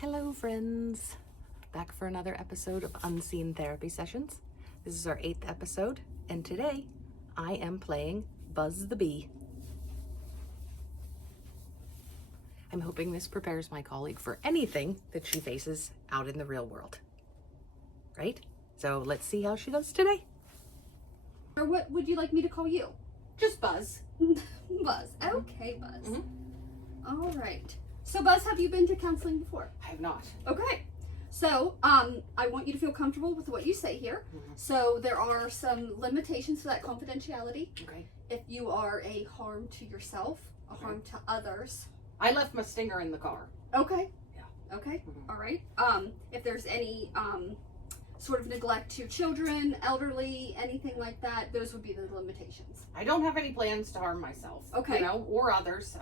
Hello friends, back for another episode of Unseen Therapy Sessions. This is our 8th episode, and today I am playing Buzz the Bee. I'm hoping this prepares my colleague for anything that she faces out in the real world. Right? So let's see how she does today. Or what would you like me to call you? Just Buzz. Buzz. Okay, Buzz. Mhm. All right. So, Buzz, have you been to counseling before? I have not. Okay. So, I want you to feel comfortable with what you say here. Mhm. So, there are some limitations to that confidentiality. Okay. If you are a harm to yourself, a harm to others. I left my stinger in the car. Okay. Yeah. Okay. Mhm. All right. If there's any sort of neglect to children, elderly, anything like that, those would be the limitations. I don't have any plans to harm myself. Okay. You know, or others.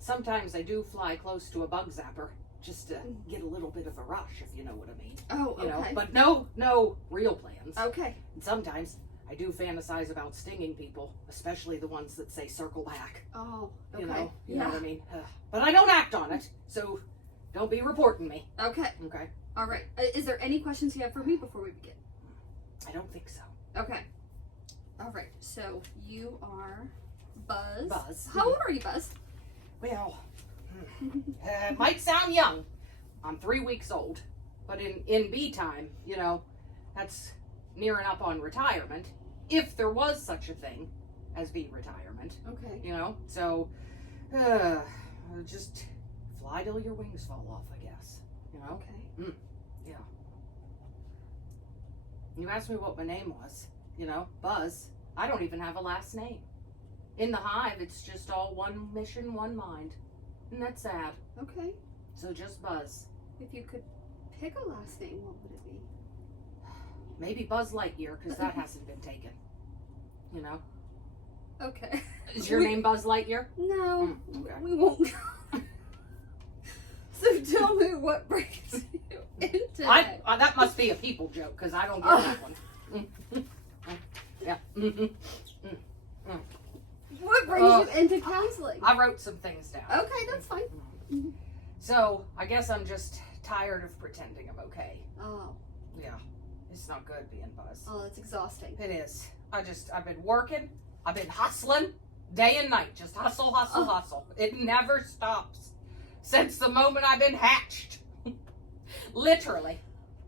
Sometimes I do fly close to a bug zapper just to get a little bit of a rush, if you know what I mean. Oh, okay. You know, but no real plans. Okay. And sometimes I do fantasize about stinging people, especially the ones that say circle back. Oh, okay. You know Yeah. what I mean? But I don't act on it, so don't be reporting me. Okay. Okay? All right. Is there any questions you have for me before we begin? I don't think so. Okay. All right. So you are Buzz. Buzz. How old are you, Buzz? Well, it might sound young. I'm 3 weeks old. But in bee time, you know, that's nearing up on retirement. If there was such a thing as bee retirement, Okay. you know. So, just fly till your wings fall off, I guess. You know? Okay. Yeah. You asked me what my name was. You know, Buzz. I don't even have a last name. In the hive, it's just all one mission, one mind. And that's sad. Okay. So just Buzz. If you could pick a last name, what would it be? Maybe Buzz Lightyear, because that hasn't been taken. You know? Okay. Is your name Buzz Lightyear? No. Okay. We won't. So tell me what brings you into that. That must be a people joke, because I don't get that one. Yeah. What brings you into counseling? I wrote some things down. Okay, that's fine. So, I guess I'm just tired of pretending I'm okay. Oh. Yeah. It's not good being Buzz. Oh, that's exhausting. It is. I've been working. I've been hustling day and night. Just hustle, hustle, hustle. It never stops. Since the moment I've been hatched. Literally,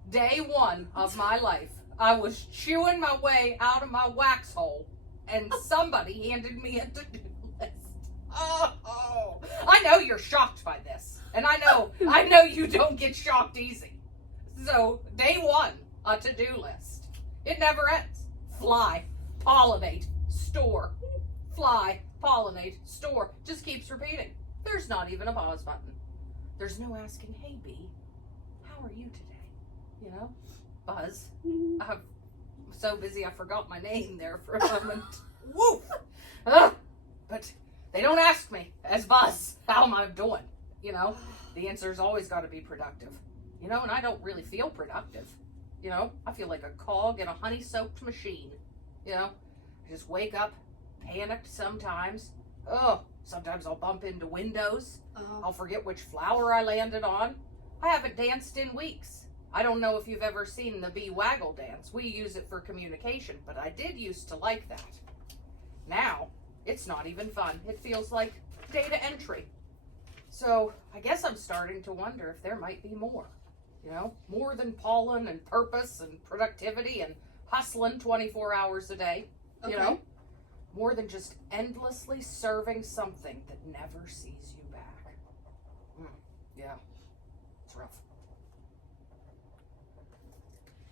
day one of my life, I was chewing my way out of my wax hole, and somebody handed me a to-do list. Oh, I know you're shocked by this, and I know you don't get shocked easy. So, day one, a to-do list. It never ends. Fly, pollinate, store. Fly, pollinate, store. Just keeps repeating. There's not even a pause button. There's no asking, hey, bee, how are you today? You know? Buzz. I'm so busy I forgot my name there for a moment. Woo! But they don't ask me, as Buzz, how am I doing? You know? The answer's always got to be productive. You know, and I don't really feel productive. You know? I feel like a cog in a honey-soaked machine. You know? I just wake up, panicked sometimes. Sometimes I'll bump into windows. I'll forget which flower I landed on. I haven't danced in weeks. I don't know if you've ever seen the bee waggle dance. We use it for communication, but I did used to like that. Now, it's not even fun. It feels like data entry. So, I guess I'm starting to wonder if there might be more. You know, more than pollen and purpose and productivity and hustling 24 hours a day. Okay. You know? More than just endlessly serving something that never sees you back. Yeah, it's rough.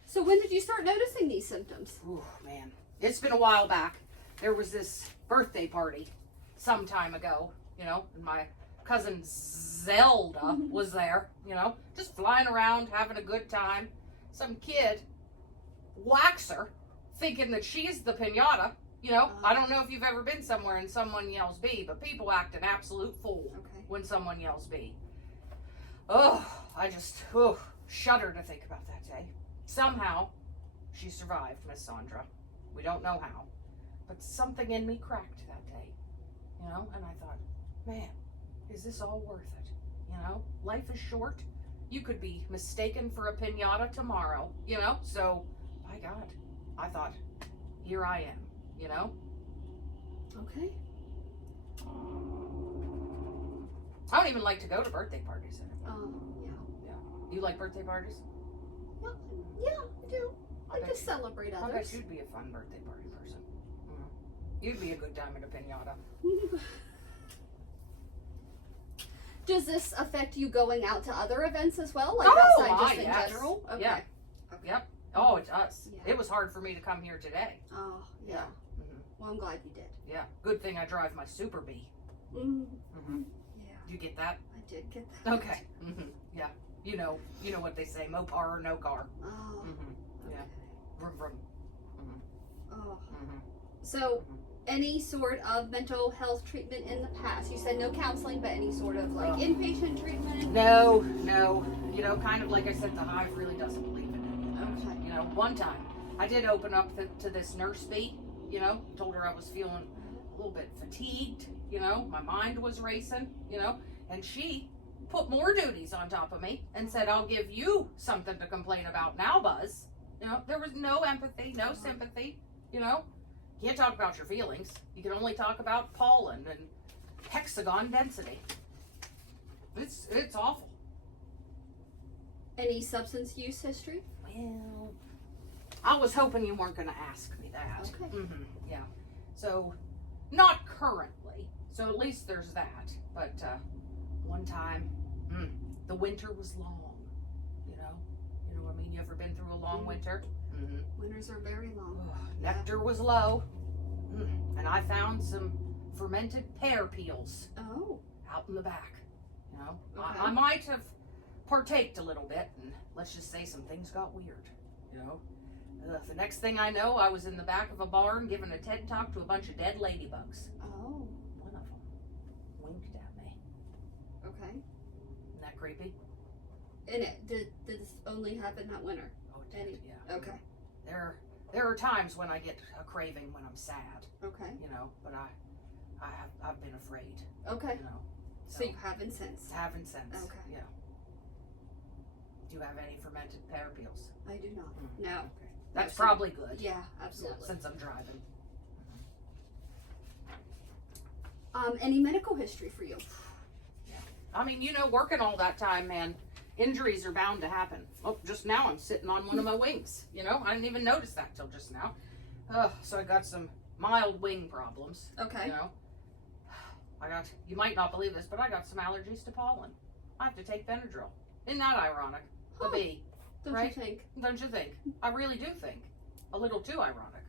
So when did you start noticing these symptoms? Ooh, man. It's been a while back. There was this birthday party some time ago, you know, and my cousin Zelda was there, you know, just flying around, having a good time. Some kid whacks her, thinking that she's the piñata. You know, I don't know if you've ever been somewhere and someone yells bee, but people act an absolute fool when someone yells bee. I just shudder to think about that day. Somehow, she survived, Miss Sandra. We don't know how. But something in me cracked that day. You know, and I thought, man, is this all worth it? You know, life is short. you could be mistaken for a pinata tomorrow, you know? So, my God, I thought, here I am, you know? Okay. I don't even like to go to birthday parties anymore. Yeah. You like birthday parties? Well, yeah, I do. I like to celebrate I others. bet you'd be a fun birthday party person. You'd be a good time at a pinata. Does this affect you going out to other events as well? Like Oh, outside just in yes. general? Okay. Yeah. Okay. Yep. Oh, it does. Yeah. It was hard for me to come here today. Oh, yeah. Mhm. Well, I'm glad you did. Yeah. Good thing I drive my Super Bee. Mm-hmm. Yeah. You get that? I did get that. Okay. Yeah. You know what they say, Mopar or no car. Oh. Yeah. Vroom, vroom. Oh. So, any sort of mental health treatment in the past? You said no counseling, but any sort of like inpatient treatment? No. You know, kind of like I said, the Hive really doesn't believe in any of that. Okay. You know, one time I did open up to this nurse bee, you know, told her I was feeling a little bit fatigued, you know, my mind was racing, you know, and she put more duties on top of me and said, I'll give you something to complain about now, Buzz. You know, there was no empathy, no sympathy, you know. You can't talk about your feelings. You can only talk about pollen and hexagon density. It's awful. Any substance use history? Well, I was hoping you weren't going to ask me that. Okay. Yeah. So, not currently. So at least there's that. But one time, the winter was long. You know what I mean? You ever been through a long winter? Winters are very long. Nectar was low, and I found some fermented pear peels Oh. out in the back. You know, Okay. I might have partaked a little bit, and let's just say some things got weird. You know, the next thing I know, I was in the back of a barn giving a TED talk to a bunch of dead ladybugs. Oh. One of them winked at me. Okay. Isn't that creepy? And did this only happen that winter? Oh, it did. Yeah. Okay. There are times when I get a craving when I'm sad. Okay. You know, but I've been afraid. Okay. You know. So you haven't since? Haven't since. Okay. Yeah. Do you have any fermented pear peels? I do not. No. Okay. That's No, probably good. Yeah, absolutely. Since I'm driving. Any medical history for you? I mean, you know, working all that time, man, injuries are bound to happen. Oh, just now I'm sitting on one of my wings. You know, I didn't even notice that till just now. So I got some mild wing problems. Okay. You know, you might not believe this, but I got some allergies to pollen. I have to take Benadryl. Isn't that ironic? The bee. Don't right? you think? Don't you think? I really do think. A little too ironic.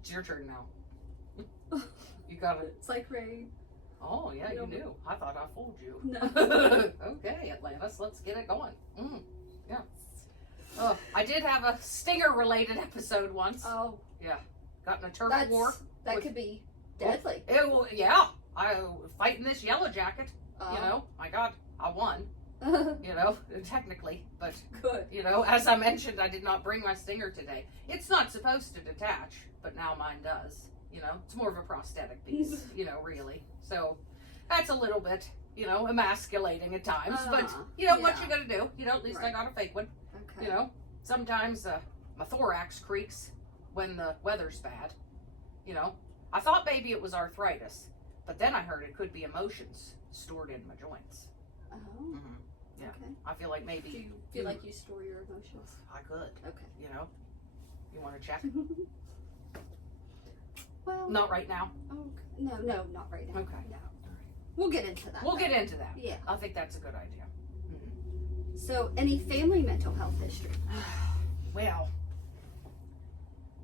It's your turn now. You got it. It's like rain. Oh, yeah, you No. knew. I thought I fooled you. No. Okay, Atlantis, let's get it going. Yeah. Oh, I did have a stinger-related episode once. Oh. Yeah. Got in a turf war. That with- could be deadly. Yeah. I was fighting this yellow jacket. Oh. You know, my God, I won. You know, technically, but Good. you know, as I mentioned, I did not bring my stinger today. It's not supposed to detach, but now mine does. You know, it's more of a prosthetic piece, you know, really. So that's a little bit, you know, emasculating at times. But, you know, what yeah. you gotta do? You know, at least I got a fake one. Okay. You know, sometimes my thorax creaks when the weather's bad. You know, I thought maybe it was arthritis, but then I heard it could be emotions stored in my joints. Oh. Yeah. Okay. I feel like maybe. Do you feel like you store your emotions? I could. Okay. You know, you want to check? Well. Not right now. Okay. No, not right now. Okay. No. We'll get into that. We'll though. get into that. Yeah. I think that's a good idea. So, any family mental health history? Well,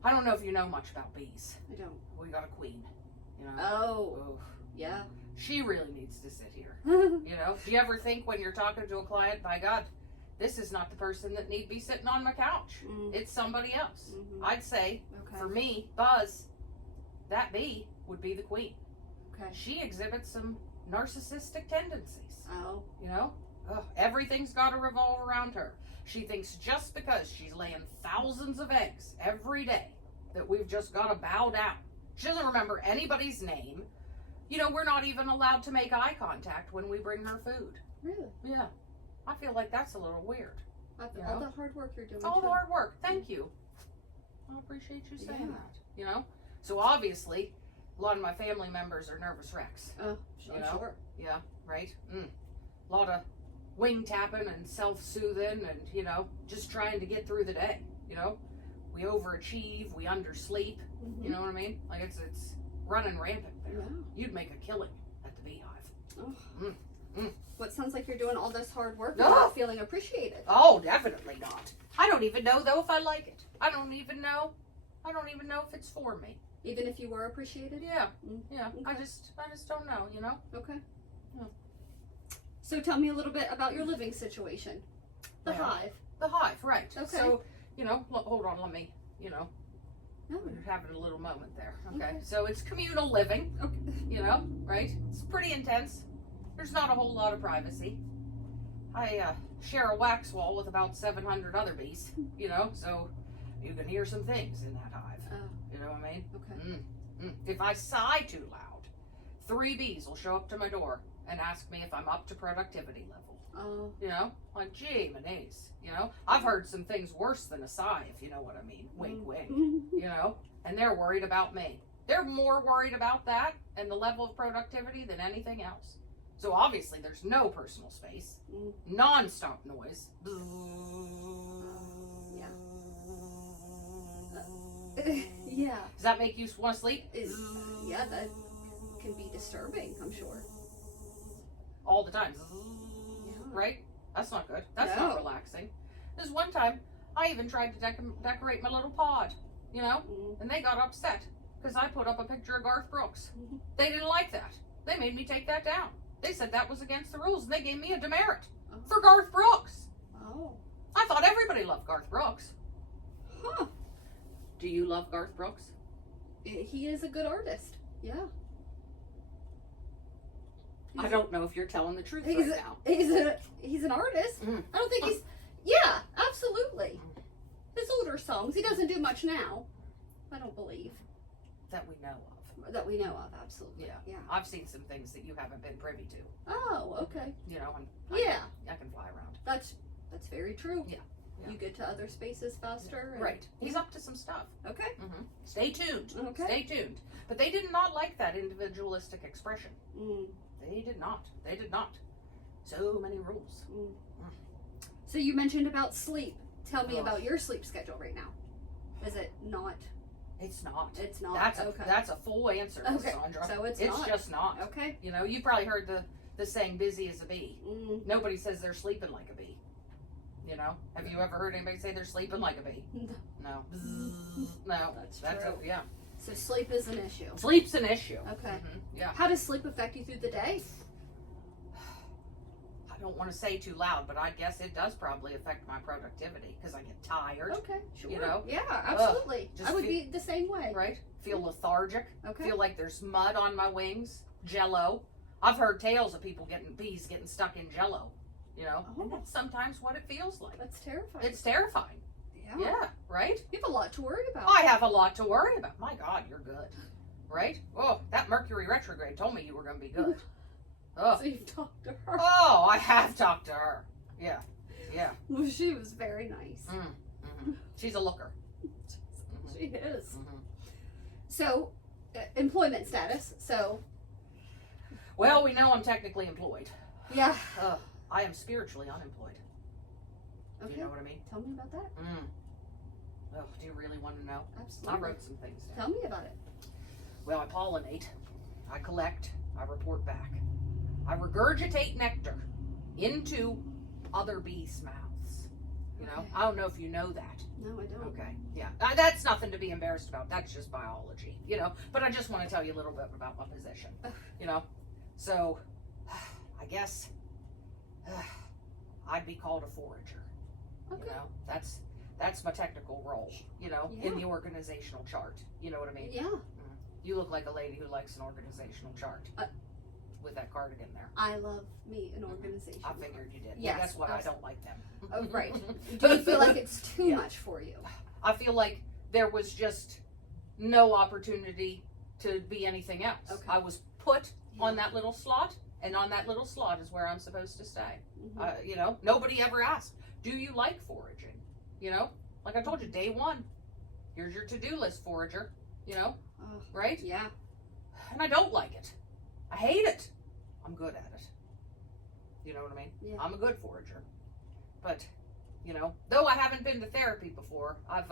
I don't know if you know much about bees. I don't. We got a queen. You know. Oh. Oof. Yeah. She really needs to sit here. You know. Do you ever think when you're talking to a client, by God, this is not the person that need to be sitting on my couch. It's somebody else. I'd say, Okay. for me, Buzz, that bee would be the queen. Okay. She exhibits some narcissistic tendencies. Oh. You know? Everything's got to revolve around her. She thinks just because she's laying thousands of eggs every day that we've just got to bow down. She doesn't remember anybody's name. You know, we're not even allowed to make eye contact when we bring her food. Really? Yeah. I feel like that's a little weird. After You all know? the hard work you're doing. All the too. hard work. Thank you. I appreciate you saying Yeah. that. You know? So obviously, a lot of my family members are nervous wrecks. Oh, You I'm know? sure. Yeah, right? A lot of wing tapping and self-soothing and, you know, just trying to get through the day, you know? We overachieve, we undersleep, Mhm. you know what I mean? Like it's running rampant there. Yeah. You'd make a killing at the beehive. Oh. Well, it sounds like you're doing all this hard work and No. not feeling appreciated. Oh, definitely not. I don't even know though if I like it. I don't even know if it's for me. Even if you were appreciated? Yeah. Mm. Yeah. Okay. I just don't know, you know? Okay. Yeah. So tell me a little bit about your living situation. The Yeah. hive. The hive, right. Okay. So, you know, hold on, let me, you know, No. we're having a little moment there. Okay. Okay. So it's communal living, Okay. you know, right? It's pretty intense. There's not a whole lot of privacy. I share a wax wall with about 700 other bees, you know, so you can hear some things in that hive. Oh, You know what I mean? okay. If I sigh too loud, 3 bees will show up to my door and ask me if I'm up to productivity level. Oh. You know, like, gee, Manise, you know, I've heard some things worse than a sigh, if you know what I mean. Wink, wink, you know, and they're worried about me. They're more worried about that and the level of productivity than anything else. So obviously there's no personal space, non-stop noise. Yeah. Yeah. Does that make you want to sleep? Yeah, that can be disturbing, I'm sure. All the time. Yeah. Right? That's not good. That's No. not relaxing. This one time, I even tried to decorate my little pod, you know, and they got upset because I put up a picture of Garth Brooks. Mhm. They didn't like that. They made me take that down. They said that was against the rules, and they gave me a demerit for Garth Brooks. Oh. I thought everybody loved Garth Brooks. Huh. Do you love Garth Brooks? He is a good artist. Yeah. I don't know if you're telling the truth He's right now. He's an artist. Mm. I don't think he's. Yeah, absolutely. His older songs. He doesn't do much now. I don't believe That we know of. that we know of. Absolutely. Yeah. Yeah. I've seen some things that you haven't been privy to, Oh, okay. you know, and Yeah, I can fly around. that's very true. Yeah. Yeah. You get to other spaces faster. and- Right. He's up to some stuff. Okay. Stay tuned. Okay. Stay tuned. But they did not like that individualistic expression. Mm. They did not. They did not. So many rules. So you mentioned about sleep. Tell me Ugh. about your sleep schedule right now. Is it not? It's not. It's not. That's that's a full answer, Okay. Sandra. So it's not. just not. Okay. You know, you probably heard the saying busy as a bee. Mm. Nobody says they're sleeping like a bee. You know? Have you ever heard anybody say they're sleeping like a bee? No. No. That's That's true. yeah. So sleep is an issue. Sleep's an issue. Okay. Yeah. How does sleep affect you through the day? I don't want to say too loud, but I guess it does probably affect my productivity because I get tired, Okay, sure. You know? Yeah, absolutely. just I would feel- be the same way. right? Feel lethargic. Okay. Feel like there's mud on my wings. Jello. I've heard tales of people bees getting stuck in jello. You know? Oh. And that's sometimes what it feels like. That's terrifying. It's terrifying. yeah. Yeah, right? You have a lot to worry about. I have a lot to worry about. My God, you're good. Right? Oh, that Mercury retrograde told me you were going to be good. Oh. So you've talked to her. Oh, I have talked to her. Yeah. Yeah. Well, she was very nice. She's a looker. She is. Mhm. So, employment status. So, Well, we know I'm technically employed. yeah. I am spiritually unemployed. Do Okay. you know what I mean? Tell me about that. Oh, do you really want to know? Absolutely. I wrote some things down. Tell me about it. Well, I pollinate, I collect, I report back. I regurgitate nectar into other bees' mouths. You know, Okay. I don't know if you know that. No, I don't. Okay, yeah. That's nothing to be embarrassed about. That's just biology, you know. But I just want to tell you a little bit about my position, you know. So, I guess I'd be called a forager. Okay. You know, that's my technical role, you know, in Yeah. the organizational chart. You know what I mean? Yeah. You look like a lady who likes an organizational chart with that cardigan there. I love me an organization. I figured you did. Yes, But guess what? I absolutely. don't like them. Oh, right. Do you feel like it's too Yeah. much for you? I feel like there was just no opportunity to be anything else. Okay. I was put on that little slot, And on that little slot is where I'm supposed to stay. Mhm. You know, nobody ever asked, do you like foraging? You know, like I told you, day one, here's your to-do list, forager. You know, Oh, right? yeah. And I don't like it. I hate it. I'm good at it. You know what I mean? Yeah. I'm a good forager. But, you know, though I haven't been to therapy before, I've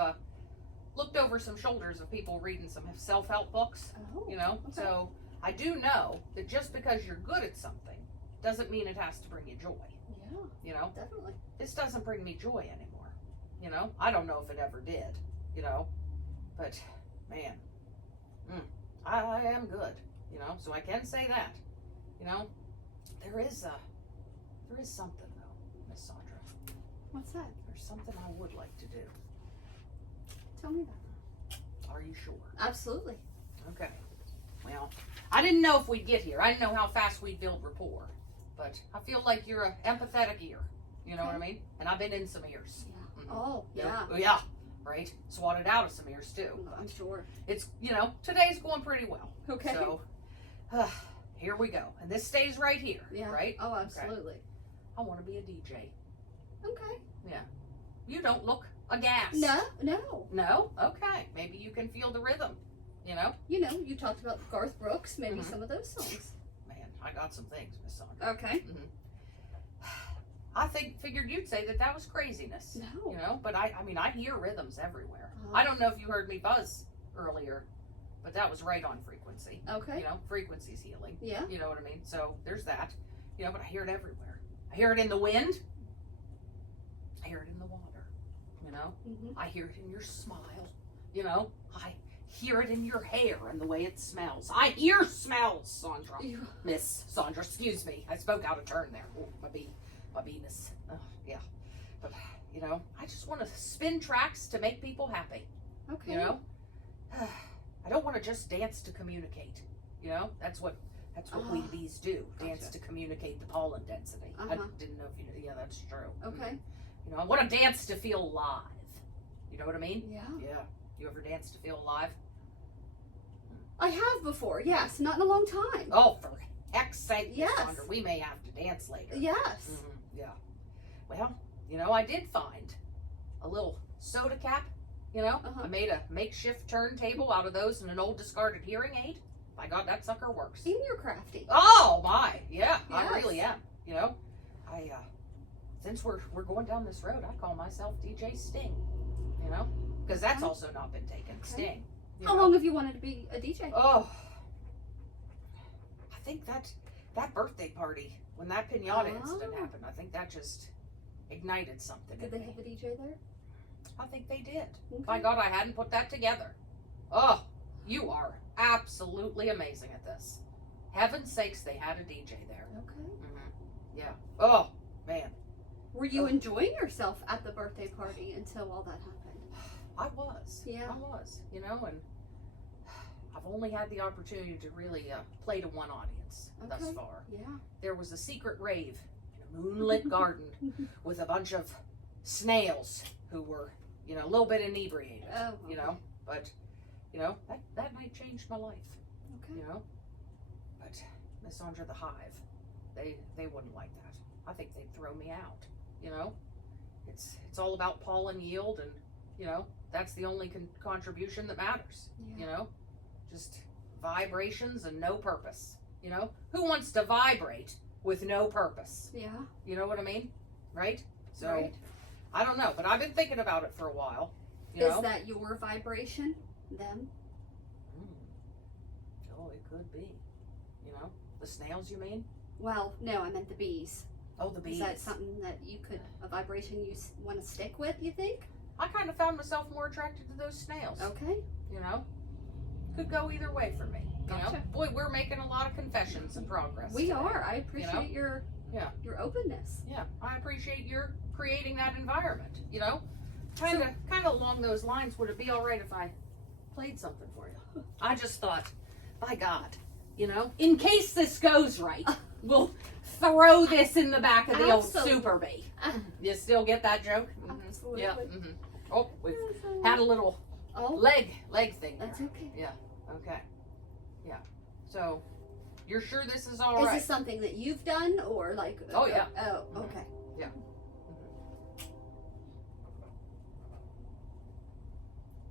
looked over some shoulders of people reading some self-help books. Oh, You know, okay. so I do know that just because you're good at something doesn't mean it has to bring you joy. Yeah, You know, definitely. this doesn't bring me joy anymore. You know, I don't know if it ever did. You know, but man, I am good. You know, so I can say that. You know, there is something though, Miss Sandra. What's that? There's something I would like to do. Tell me that. Are you sure? Absolutely. Okay. Well, I didn't know if we'd get here. I didn't know how fast we'd build rapport. But I feel like you're an empathetic ear. You know what I mean? And I've been in some ears. Yeah. Mhm. Oh, yeah. Oh, yeah. Right? Swatted out of some ears too. I'm sure. It's, you know, today's going pretty well. Okay. So, here we go. And this stays right here. Yeah. Right? Oh, absolutely. I want to be a DJ. Okay. You don't look aghast. No. No? Okay. Maybe you can feel the rhythm. You know? You know, you talked about Garth Brooks, maybe Mhm. some of those songs. Man, I got some things, Miss Sandra. Okay. I figured you'd say that was craziness. No. You know, but I mean, I hear rhythms everywhere. Uh-huh. I don't know if you heard me buzz earlier, but that was right on frequency. Okay. You know, frequency's healing. Yeah. You know what I mean? So there's that. You know, but I hear it everywhere. I hear it in the wind. I hear it in the water. You know, Mm-hmm. I hear it in your smile. You know, I hear it in your hair and the way it smells. I hear smells, Sandra. Miss Sandra, excuse me. I spoke out of turn there. Ooh, my Venus. Oh, yeah. But, you know, I just want to spin tracks to make people happy. Okay. You know? I don't want to just dance to communicate. You know? That's what we bees do. Dance Gotcha. to communicate the pollen density. I Uh-huh. didn't know if you knew. Yeah, that's true. Okay. You know, I want to dance to feel alive. You know what I mean? Yeah. Yeah. You ever dance to feel alive? I have before, yes. Not in a long time. Oh, for heck's sake, Miss Yes. Sandra, we may have to dance later. Yes. Yeah. Well, you know, I did find a little soda cap. You know, Uh-huh. I made a makeshift turntable out of those and an old discarded hearing aid. By God, that sucker works. And you're crafty. Oh my, yeah, I Yes. really am. You know, since we're going down this road, I call myself DJ Sting. You know, because that's Okay. also not been taken. Okay. Sting. You How know? long have you wanted to be a DJ? Oh, I think that birthday party when that pinata incident Oh. happened, I think that just ignited something. Did in they me. have a DJ there? I think they did. Okay. By God, I hadn't put that together. Oh, you are absolutely amazing at this. Heaven's sakes, they had a DJ there. Okay. Yeah. Oh, man. Were you Oh. enjoying yourself at the birthday party until all that happened? I was. Yeah. I was. You know, and I've only had the opportunity to really play to one audience thus Okay. far. Yeah. There was a secret rave in a moonlit garden with a bunch of snails who were, you know, a little bit inebriated. Oh, You know, but, you know, that night changed my life. Okay. You know, but Miss Sandra the Hive, they wouldn't like that. I think they'd throw me out. You know, it's all about pollen yield, and you know that's the only contribution that matters. Yeah. You know, just vibrations and no purpose. You know, who wants to vibrate with no purpose? Yeah. You know what I mean, right? So Right. I don't know, but I've been thinking about it for a while. You Is know, that your vibration? Them? oh, it could be. You know, the snails, you mean? Well, no, I meant the bees. Oh, the bees. Is that something that you could, a vibration you want to stick with, you think? I kind of found myself more attracted to those snails. Okay. You know, could go either way for me. You know, Gotcha. boy, we're making a lot of confessions and progress. We today. are. I appreciate your Yeah. your openness. Yeah, I appreciate your creating that environment. You know, kind of along those lines. Would it be all right if I played something for you? I just thought, by God, you know, in case this goes right, we'll throw this in the back of the old Absolutely. Super Bee. You still get that joke? Absolutely. Yeah. Oh, we've had a little Oh, leg thing there. that's okay. Okay. Yeah. So, You're sure this is all Is right? this something that you've done or like? Oh, yeah. Oh, okay. Yeah.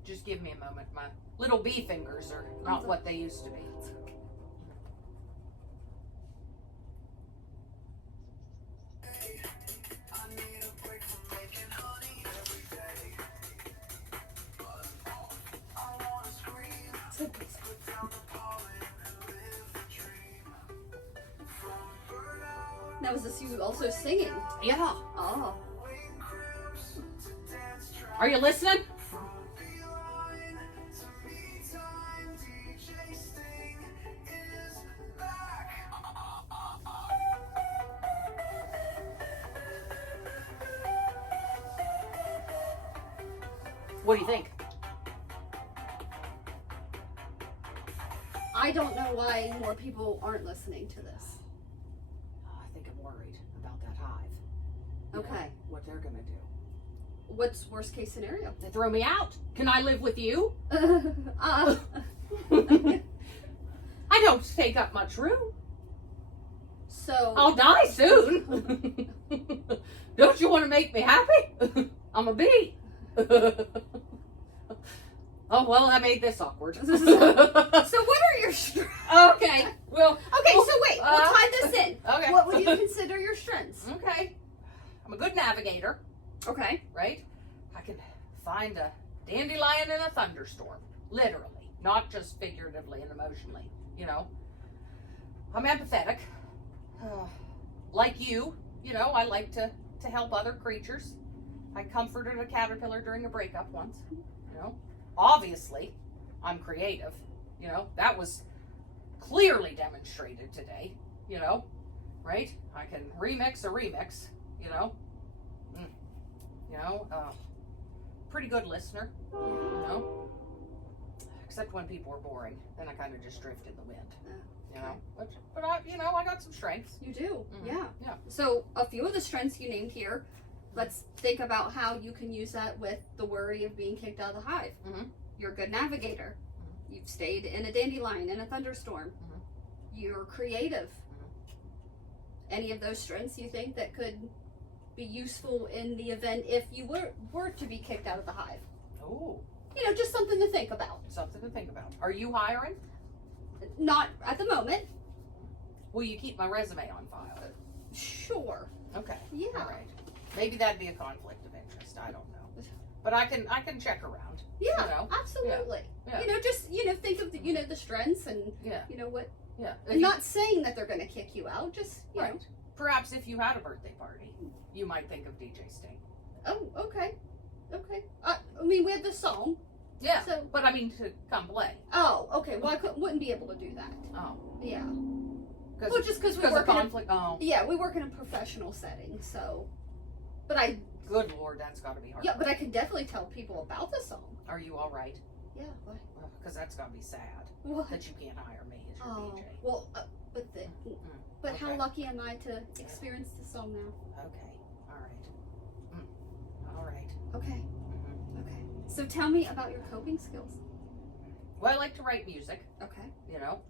Just give me a moment. My little bee fingers are not what they used to be. Now, is this you also singing? Yeah. Oh. Are you listening? What do you think? I don't know why more people aren't listening to this. I think I'm worried about that hive. You know, Okay. what they're gonna do. What's worst case scenario? They throw me out. Can I live with you? uh, I don't take up much room. so I'll die soon. Don't you want to make me happy? I'm a bee. Oh, well, I made this awkward. So what are your strengths? Okay. Well. Okay, so wait, we'll tie this in. Okay. What would you consider your strengths? Okay. I'm a good navigator, Okay. right? I can find a dandelion in a thunderstorm, literally, not just figuratively and emotionally. You know. I'm empathetic. Like you know, I like to help other creatures. I comforted a caterpillar during a breakup once, you know. Obviously, I'm creative, you know. That was clearly demonstrated today, you know, right? I can remix a remix, you know. Pretty good listener, you know. Except when people were boring, then I kind of just drift in the wind, you know. But I, you know, I got some strengths. You do, Yeah. So a few of the strengths you named here, let's think about how you can use that with the worry of being kicked out of the hive. Mhm. You're a good navigator. You've stayed in a dandelion in a thunderstorm. You're creative. Any of those strengths you think that could be useful in the event if you were to be kicked out of the hive? Oh, You know, just something to think about. something to think about. Are you hiring? Not at the moment. Will you keep my resume on file? Sure. Okay. Yeah. All right. Maybe that'd be a conflict of interest. I don't know. But I can check around. Yeah, You know? absolutely. Yeah. You know, just think of the the strengths and Yeah. you know what. Yeah. I'm not saying that they're going to kick you out. Just you know. Right. Perhaps if you had a birthday party, you might think of DJ Sting. Oh, okay. Okay. I mean, we had the song. Yeah. So. But I mean to come play. Oh, okay. Well, I wouldn't be able to do that. Oh. Yeah. Cause, Well, just because we of work in a, conflict. Oh. yeah, we work in a professional setting, so. But I Good Lord, that's got to be hard. yeah, but I can definitely tell people about the song. Are you all right? Yeah. Because that's got to be sad What? that you can't hire me as your Oh, DJ. well, but how Okay. lucky am I to experience the song now? Okay. All right. All right. Okay. Mhm. Okay. So tell me about your coping skills. Well, I like to write music. Okay. You know.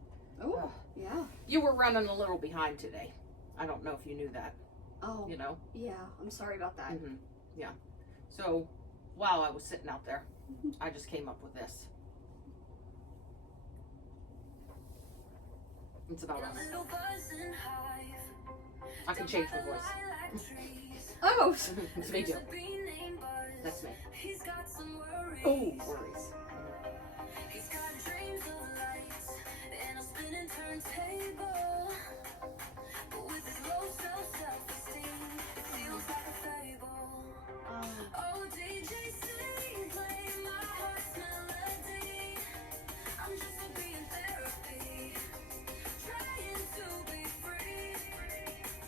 Oh, yeah. You were running a little behind today. I don't know if you knew that. Oh, You know. yeah. I'm sorry about that. Yeah. So while I was sitting out there, I just came up with this. It's about us. I can change my voice. Oh. It's me too. That's me. Oh, worries.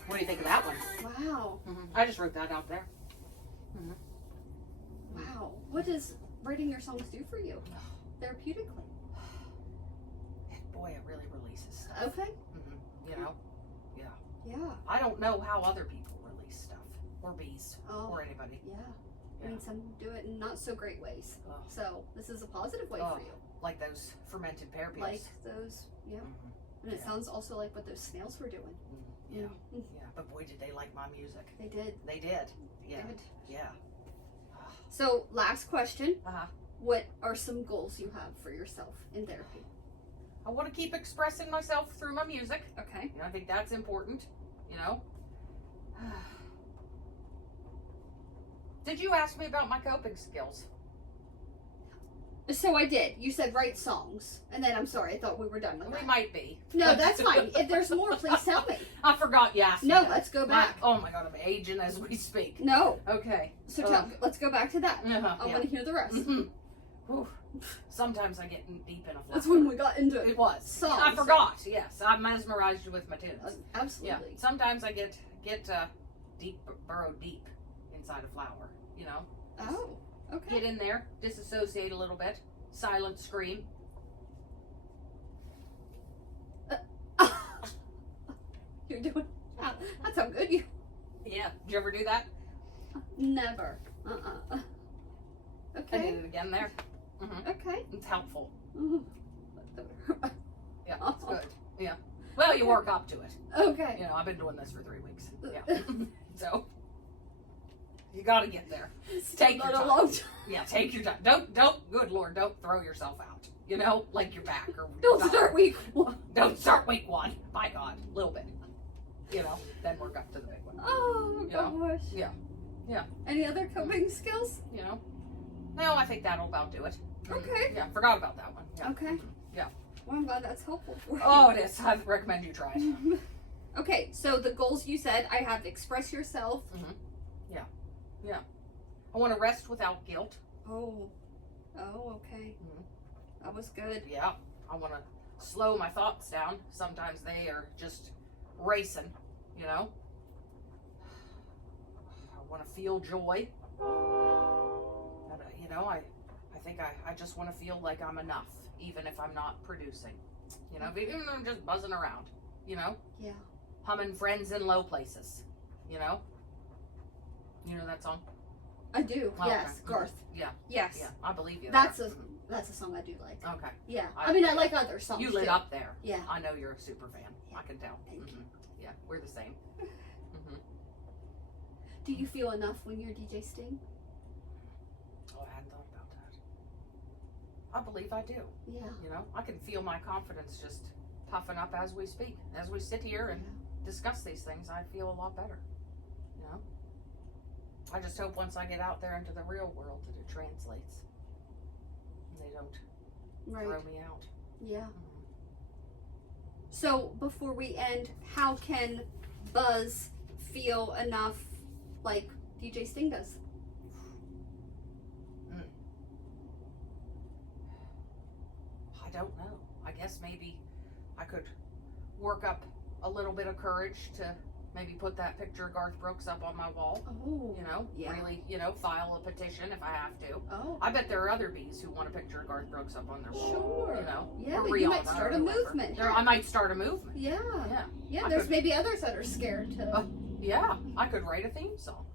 What do you think of that one? Wow. I just wrote that out there. Wow. What does writing your songs do for you therapeutically? Boy, it really releases stuff. Okay. You know? Yeah. I don't know how other people release stuff. Or bees. Oh. Or anybody. Yeah. I Yeah. mean, some do it in not so great ways. Oh. So this is a positive way Oh. for you. Like those fermented pear pills. Like those, yeah. And it sounds also like what those snails were doing. Yeah. Yeah. But boy, did they like my music. They did. They did. Yeah. Good. Yeah. So, last question. Uh-huh. What are some goals you have for yourself in therapy? I want to keep expressing myself through my music. Okay. I think that's important, Did you ask me about my coping skills? So I did. You said write songs. And then, I'm sorry, I thought we were done with that. We might be. No, that's fine. If there's more, please tell me. I forgot you asked me No, that. let's go back. Oh my God, I'm aging as we speak. No. Okay. So let's go back to that. Uh-huh, I want to hear the rest. Whew. Sometimes I get deep in a flow. That's when we got into It was. songs. I forgot. Yes, I mesmerized you with my tunes. Absolutely. Yeah. Sometimes I get burrowed deep inside a flower. Oh, okay. Get in there, disassociate a little bit, silent scream. You're doing. That sounds good. You Yeah. Did you ever do that? never. I Okay. did it again there. Okay. It's helpful. Mhm. Yeah, it's good. Yeah. Well, you work up to it. Okay. I've been doing this for 3 weeks. Yeah. So you got to get there. Take your Not a time. long time. Yeah, take your time. Don't. Good Lord, don't throw yourself out. Like your back or Don't not. start week one. Don't start week 1. My God, a little bit. Then work up to the big one. Oh Yeah. gosh. Yeah. Yeah. Any other coping skills? No, I think that'll about do it. Okay. Yeah, forgot about that one. Yeah. Okay. Yeah. Well, I'm glad that's helpful for you. Oh, it is. I recommend you try it. Okay, so the goals you said, I have express yourself. I want to rest without guilt. Oh, okay. That was good. Yeah. I want to slow my thoughts down. Sometimes they are just racing, I want to feel joy. And, I think I just want to feel like I'm enough, even if I'm not producing. Even if I'm just buzzing around, Yeah. humming friends in low places, You know that song? I do. Oh, Yes, okay. Garth. Yeah. Yes. Yeah, I believe you. That's there. a song I do like. Okay. Yeah. I- I mean, I like other songs. You lit too. up there. Yeah. I know you're a super fan. Yeah. I can tell. Thank you. Yeah, we're the same. Do you feel enough when you're DJ Sting? Oh, I hadn't thought about that. I believe I do. Yeah. I can feel my confidence just puffing up as we speak. As we sit here and discuss these things, I feel a lot better. I just hope once I get out there into the real world that it translates. And they don't Right. throw me out. Yeah. So before we end, how can Buzz feel enough like DJ Sting does? I don't know. I guess maybe I could work up a little bit of courage to maybe put that picture of Garth Brooks up on my wall. Oh. Yeah. Really, file a petition if I have to. Oh. I bet there are other bees who want a picture of Garth Brooks up on their wall. Sure. Yeah, or you might Rihanna start or a whoever. movement. I might start a movement. Yeah. Yeah. Yeah, I there's could- maybe others that are scared to. Yeah, I could write a theme song.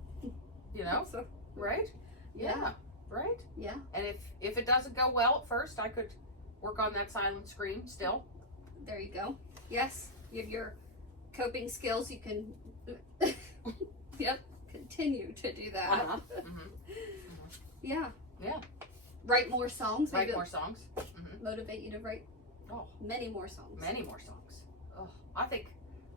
So, Right? Yeah. Right? yeah. And if it doesn't go well at first, I could work on that silent scream still. There you go. Yes, you have your coping skills. You can, yep, continue to do that. Uh-huh. Yeah. Yeah. Write more songs. Write Maybe more songs. motivate you to write many more songs. Many more songs. Oh, I think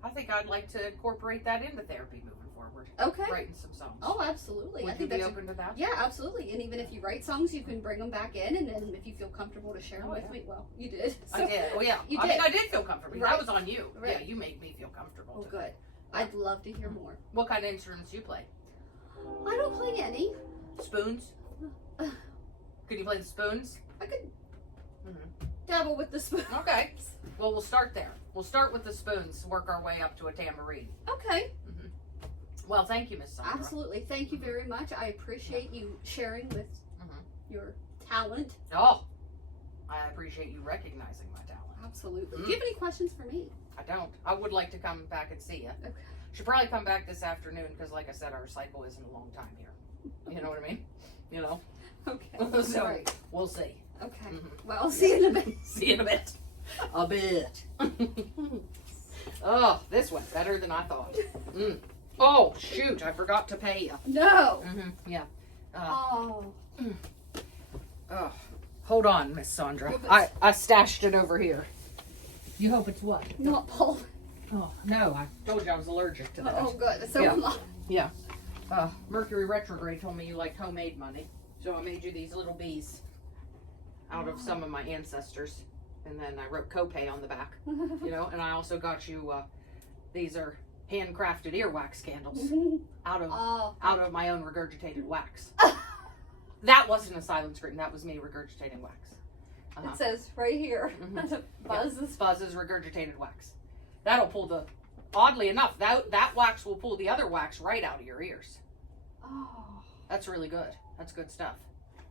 I'd like to incorporate that into therapy moving forward. Okay. Writing some songs. Oh, absolutely. Would I think you be that's open to that? yeah, absolutely. And even if you write songs, you can bring them back in, and then if you feel comfortable to share them with me, well, you did. I did. Oh yeah. You I mean, did. I did feel comfortable. Right. That was on you. Right. Yeah, you made me feel comfortable. Oh, today. good. I'd love to hear more. What kind of instruments do you play? I don't play any. Spoons? Could you play the spoons? I could dabble with the spoon. Okay. Well, we'll start there. We'll start with the spoons, work our way up to a tambourine. Okay. Well, thank you, Miss Sandra. Absolutely. Thank you very much. I appreciate you sharing with your talent. Oh, I appreciate you recognizing my talent. Absolutely. Do you have any questions for me? I don't. I would like to come back and see you. Okay. Should probably come back this afternoon because, like I said, our cycle isn't a long time here. You know what I mean? Okay. So Right. we'll see. Okay. Mhm. Well, see you in a bit. See you in a bit. A bit. Oh, this went better than I thought. Oh, shoot, I forgot to pay you. No. Yeah. Oh. Oh, hold on, Miss Sandra. Hope it's- I stashed it over here. You hope it's what? Not Paul. Oh, no, I told you I was allergic to that. Oh, good. So Yeah. am I. Yeah. Mercury retrograde told me you liked homemade money. So I made you these little bees out of some of my ancestors. And then I wrote copay on the back, you know, and I also got you, these are handcrafted earwax candles out of my own regurgitated wax. That wasn't a silent scream. That was me regurgitating wax. It says right here. Buzzes. Buzzes regurgitated wax. That'll pull the, oddly enough, that wax will pull the other wax right out of your ears. Oh. That's really good. That's good stuff.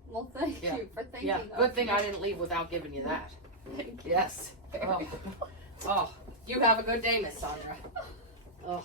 Well, thank you for thinking. Yeah, of good thing me. I didn't leave without giving you that. Thank you. Yes. Very Oh. well. Oh, you have a good day, Miss Sandra. Oh.